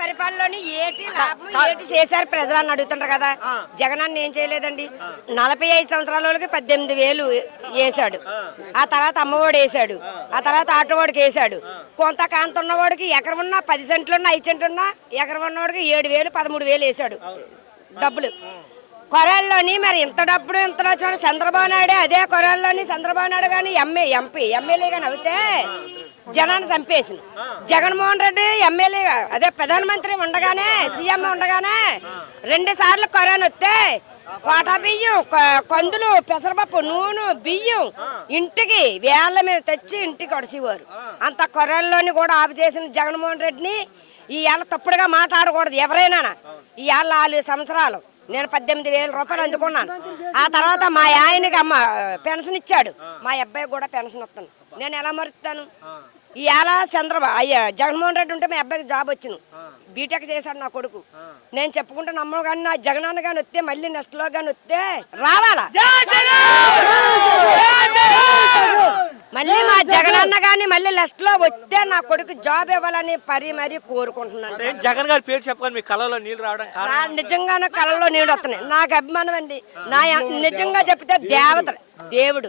పరిపాలనలోని ఏటి చేశారు ప్రజలను అడుగుతుంటారు కదా. జగనన్న ఏం చేయలేదండి. 45 సంవత్సరాల వాళ్ళకి 18,000 వేసాడు. ఆ తర్వాత అమ్మఒడి వేసాడు. ఆ తర్వాత ఆటోవాడికి వేసాడు. కొంత కాంత ఉన్నవాడికి ఎకరం ఉన్నా 10 సెంట్లున్నా 5 సెంట్లున్నా ఎకరం ఉన్నవాడికి 7,000 13,000 వేసాడు డబ్బులు. కొరాల్లోని మరి ఇంత డబ్బులు ఇంత వచ్చిన చంద్రబాబు నాయుడు అదే కొరాల్లోని చంద్రబాబు నాయుడు కానీ ఎమ్మెల్యే కానీ అవుతే జనాన్ని చంపేసిన జగన్మోహన్ రెడ్డి ఎమ్మెల్యేగా అదే ప్రధానమంత్రి ఉండగానే సీఎం ఉండగానే 2 సార్లు కరోనా వస్తే కోటా బియ్యం కందులు పెసరపప్పు నూనె బియ్యం ఇంటికి వేళ్ల మీద తెచ్చి ఇంటికి వడిసేవారు. అంత కరోనాలోని కూడా ఆపు చేసిన జగన్మోహన్ రెడ్డిని ఈవేళ తప్పుడుగా మాట్లాడకూడదు ఎవరైనా. ఈవేళ 4 సంవత్సరాలు నేను 18,000 రూపాయలు అందుకున్నాను. ఆ తర్వాత మా ఆయనకి పెన్షన్ ఇచ్చాడు. మా అబ్బాయికి కూడా పెన్షన్ వస్తాను. నేను ఎలా మరుస్తాను? ఇవాళ జగన్మోహన్ రెడ్డి ఉంటే మా అబ్బాయికి జాబ్ వచ్చింది. బీటెక్ చేశాడు నా కొడుకు. నేను చెప్పుకుంటే నమ్మను కానీ నా జగనన్న కానీ వస్తే మళ్ళీ నెక్స్ట్ లో కానీ వస్తే రావాలా మళ్ళీ మా జగనన్న గాని మళ్ళీ నెక్స్ట్ లో వస్తే నా కొడుకు జాబ్ ఇవ్వాలని మరీ కోరుకుంటున్నాను. జగన్ గారి పేరు చెప్పని మీ కళ్ళలో నీళ్ళు రావడం నిజంగానే కళ్ళలో నీళ్ళు వస్తున్నాయి. నాకు అభిమానం అండి. నా నిజంగా చెప్తే దేవుడు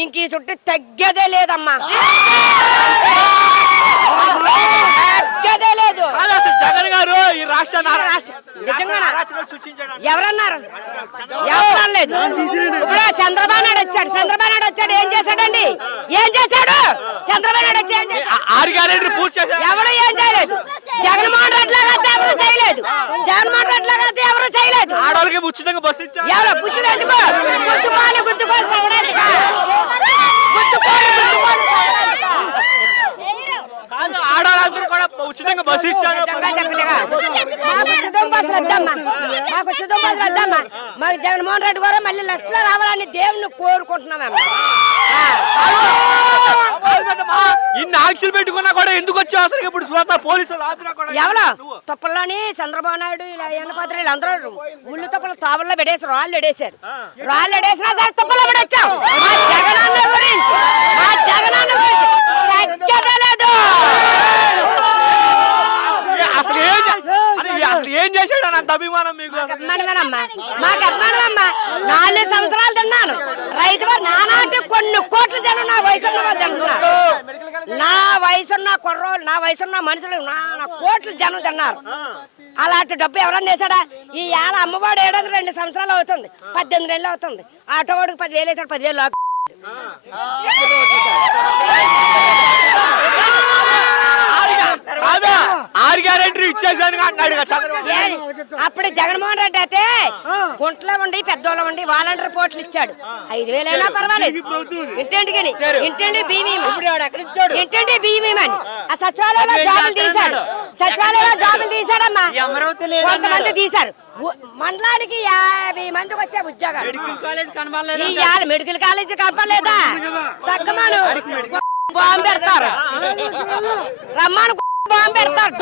ఇంక ఈ చుట్టూ తగ్గేదే లేదమ్మా. లేదు జగన్ గారు ఈ నిజంగా ఎవరన్నారు? లేదు. ఇప్పుడు చంద్రబాబు నాయుడు వచ్చాడు ఏం చేశాడండి? ఏం చేశాడు చంద్రబాబు నాయుడు వచ్చి? ఎవరు ఏం చేయలేదు. జగన్మోహన్ రెడ్డి లాగా ఎవరు చేయలేదు. ఎవరు చేయలేదు. ఆడవాళ్ళకి ఉచితంగా బస్సు ఇచ్చారు. ఎవరు పుచ్చుదందుకో గుద్దుకోవాలి సవడానికి ఆడవాళ్ళందరూ కూడా ఉచితంగా బస్సు ఇచ్చారు. మాకు ఉచితం బస్సులు వద్దమ్మా. మాకు జగన్మోహన్ రెడ్డి గారు మళ్ళీ నెక్స్ట్ లో రావాలని దేవుని కోరుకుంటున్నామమ్మా. ఇన్ని ఆక్షలు పెట్టుకున్నా కూడా ఎందుకు వచ్చావు అసలు? ఇప్పుడు పోలీసులు ఎవరో తొప్పల్లోని చంద్రబాబు నాయుడు ఇలా ఎన్నపాత్రలు అందరూ ముళ్ళు తొప్పలు తావుల్లో పెట్టేసారు. రాళ్ళు ఎడేసినా సరే తొప్పల్లో పడొచ్చాం. మా జగనన్న గురించి తగ్గలేదు. అసలు ఏం చేశాడు అంత అభిమానం మీకు? మాకు అభిమానమ్మా. 4 సంవత్సరాలు తిన్నాను. రైతు వారు నానాటి కొన్ని కోట్ల జనం నా వయసున్న వాళ్ళు తింటున్నారు. నా వయసున్న కుర్రోళ్ళు నా వయసున్న మనుషులు నా కోట్ల జనం తిన్నారు. అలాంటి డబ్బు ఎవరన్నా వేసాడా? ఈ ఏళ్ళ అమ్మవాడు 2 సంవత్సరాలు అవుతుంది. 18 ఏళ్ళు అవుతుంది. ఆటో వాడికి 10,000 వేసాడు. 10,000 అప్పుడు జగన్మోహన్ రెడ్డి అయితే గుంట్లో ఉండి పెద్దోళ్ళ ఉండి వాలంటీర్ పోస్టులు ఇచ్చాడు. 5,000 అయినా పర్వాలేదు. ఇంటింటి బియ్యం అని ఆ సచివాలయంలో జాబులు తీశాడమ్మా. కొంతమంది తీశారు. మండలానికి 50 మందికి వచ్చే ఉద్యోగాలు. మెడికల్ కాలేజీ కనపలేదా? తగ్గమాను బాంబు పెడతారు. రమ్మను బాంబు పెడతారు.